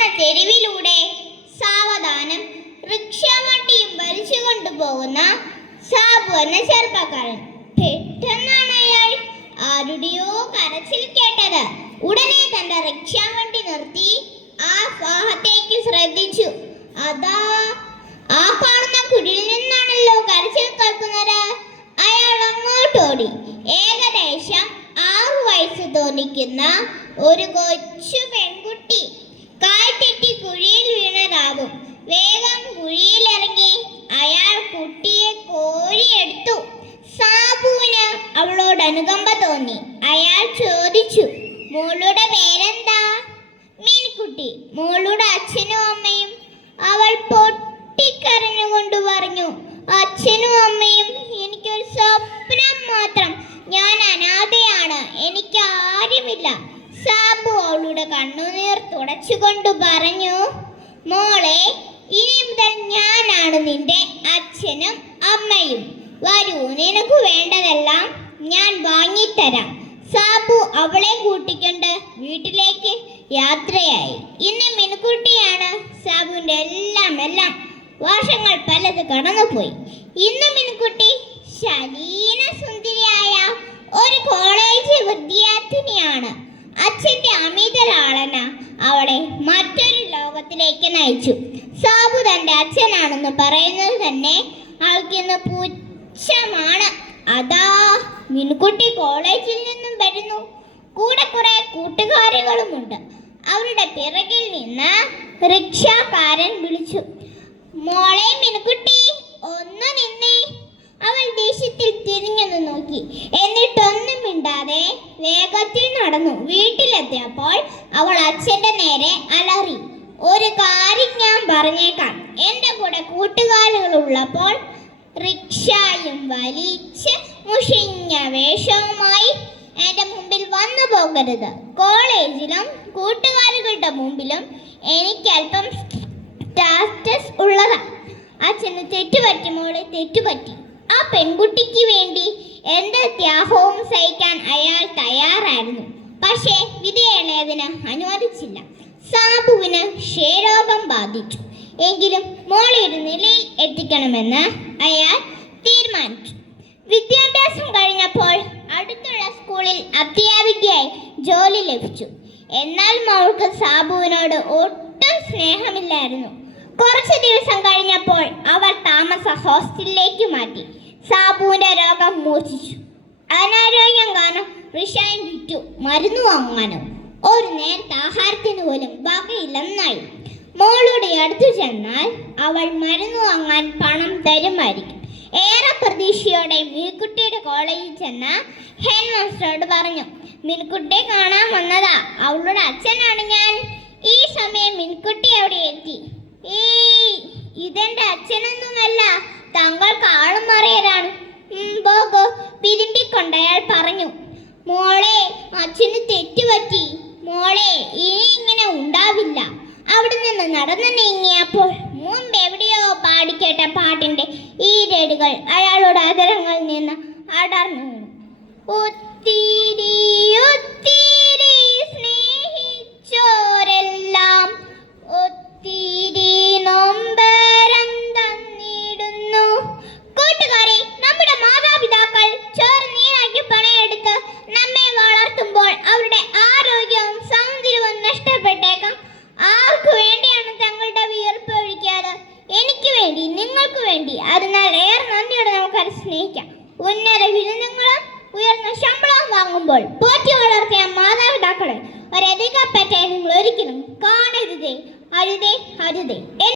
പട്ടണ തെരുവിലൂടെ സാവധാനം റിക്ഷ വണ്ടിയും വലിച്ചു കൊണ്ടുപോകുന്ന സാബു എന്ന ചെറുപ്പക്കാരൻ. പെട്ടെന്നാണ് അയാൾ ആരുടെയോ കരച്ചിൽ കേട്ടത്. ഉടനെ തന്റെ റിക്ഷാവണ്ടി നിർത്തി ആ ഭാഗത്തേക്ക് ശ്രദ്ധിച്ചു. അതാ ആ കാണുന്ന കുടിയിൽ നിന്നാണല്ലോ കരച്ചിൽ കേൾക്കുന്നത്. അയാൾ അങ്ങോട്ടോടി. ഏകദേശം ആറു വയസ്സ് തോന്നിക്കുന്ന ഒരു കൊച്ചു പെൺകുട്ടി കുഴിയിൽ വീണതാവും വേഗം കുഴിയിലിറങ്ങി അയാൾ കുട്ടിയെ കോരിയെടുത്തു. സാബുവിന് അവളോട് അനുകമ്പ തോന്നി. അയാൾ ചോദിച്ചു മോളുടെ പേരെന്താ? മീൻകുട്ടി. മോളുടെ അച്ഛനും അമ്മയും. അവൾ പൊട്ടിക്കരഞ്ഞുകൊണ്ട് പറഞ്ഞു അച്ഛനും അമ്മയും എനിക്കൊരു സ്വപ്നം മാത്രം. ഞാൻ അനാഥയാണ്. എനിക്ക് ആരുമില്ല. സാബു അവളുടെ കണ്ണുനീർ തുടച്ചുകൊണ്ട് പറഞ്ഞു മോളെ ഇനി മുതൽ ഞാനാണ് നിന്റെ അച്ഛനും അമ്മയും. വരൂ നിനക്ക് വേണ്ടതെല്ലാം ഞാൻ വാങ്ങിത്തരാം. സാബു അവളെ കൂട്ടിക്കൊണ്ട് വീട്ടിലേക്ക് യാത്രയായി. ഇന്ന് മിനുക്കുട്ടിയാണ് സാബുവിന്റെ എല്ലാം എല്ലാം വർഷങ്ങൾ പലത് കടന്നുപോയി. ഇന്ന് മിനുക്കുട്ടി ശലീന സുന്ദരിയായ ഒരു കോളേജ് വിദ്യാർത്ഥിനിയാണ്. അച്ഛന്റെ അമിത ലാളന അവളെ മറ്റൊരു ലോകത്തിലേക്ക് നയിച്ചു. സാബു തന്റെ അച്ഛനാണെന്ന് പറയുന്നത് തന്നെ അവൾക്കിന്ന് പുച്ഛമാണ്. അതാ മിനുക്കുട്ടി കോളേജിൽ നിന്നും വരുന്നു. കൂടെ കുറെ കൂട്ടുകാരികളുമുണ്ട്. അവരുടെ പിറകിൽ നിന്ന് റിക്ഷാക്കാരൻ വിളിച്ചു. മോളെ മിനുക്കുട്ടി ഒന്ന് നിന്നേ. അവൾ ദേഷ്യത്തിൽ തിരിഞ്ഞു നോക്കി. എന്നിട്ടൊന്നും മിണ്ടാതെ വേഗത്തിൽ നടന്നു. വീട്ടിലെത്തിയപ്പോൾ അവൾ അച്ഛന്റെ നേരെ അലറി ഒരു കാര്യം ഞാൻ പറഞ്ഞേക്കാം. എന്റെ കൂടെ കൂട്ടുകാരികൾ ഉള്ളപ്പോൾ റിക്ഷയും വലിച്ച് മുഷിഞ്ഞ വേഷവുമായി എന്റെ മുമ്പിൽ വന്നു പോകരുത്. കോളേജിലും കൂട്ടുകാരികളുടെ മുമ്പിലും എനിക്ക് അല്പം സ്റ്റാറ്റസ് ഉള്ളതാണ് അച്ഛന് തെറ്റുപറ്റി മോളെ തെറ്റുപറ്റി. ആ പെൺകുട്ടിക്ക് വേണ്ടി എന്ത് ത്യാഗവും സഹിക്കാൻ അയാൾ തയ്യാറായിരുന്നു. പക്ഷേ വിധിയേളയതിന് അനുവദിച്ചില്ല സാബുവിന് ക്ഷയരോഗം ബാധിച്ചു. എങ്കിലും മോളെ ഒരു നിലയിൽ എത്തിക്കണമെന്ന് അയാൾ തീരുമാനിച്ചു. വിദ്യാഭ്യാസം കഴിഞ്ഞപ്പോൾ അടുത്തുള്ള സ്കൂളിൽ അധ്യാപികയായി ജോലി ലഭിച്ചു. എന്നാൽ മോൾക്ക് സാബുവിനോട് ഒട്ടും സ്നേഹമില്ലായിരുന്നു. കുറച്ച് ദിവസം കഴിഞ്ഞപ്പോൾ താമസ ഹോസ്റ്റലിലേക്ക് മാറ്റി. സാബുവിന്റെ രോഗം മോചിച്ചു. അനാരോഗ്യം കാരണം റിഷാൻ വിറ്റു. മരുന്ന് വാങ്ങാനോ. ഒരു നേരത്തെ ആഹാരത്തിന് പോലും വകയില്ലെന്നായി. മോളുടെ അടുത്തു ചെന്നാൽ അവൾ മരുന്ന് വാങ്ങാൻ പണം തരുമായിരിക്കും. ഏറെ പ്രതീക്ഷയോടെ മിൽക്കുട്ടിയുടെ കോളേജിൽ ചെന്ന ഹെഡ് മാസ്റ്ററോട് പറഞ്ഞു മിൽക്കുട്ടിയെ കാണാൻ വന്നതാ. അവളുടെ അച്ഛനാണ് ഞാൻ. ഈ സമയം മിൽക്കുട്ടി അവിടെ എത്തി. ഏയ്! ഇതെന്റെ അച്ഛനൊന്നുമല്ല താങ്കൾ കാളും മറിയരാണ്. പോകോ പിരിമ്പിക്കൊണ്ട് അയാൾ പറഞ്ഞു. മോളെ അച്ഛന് തെറ്റുപറ്റി. മോളെ ഇനി ഇങ്ങനെ ഉണ്ടാവില്ല. അവിടെ നിന്ന് നടന്നു നീങ്ങിയപ്പോൾ മുമ്പ് എവിടെയോ പാടിക്കേട്ട പാട്ടിന്റെ ഈ ഈരേടുകൾ അയാളുടെ അതരങ്ങളിൽ നിന്ന് അടർന്നു വീണു. സ്നേഹിക്കാം. ഉന്നത വിരുന്നുകളും ഉയർന്ന ശമ്പളവും വാങ്ങുമ്പോൾ പോറ്റി വളർത്തിയ മാതാപിതാക്കളെ ഒരധികം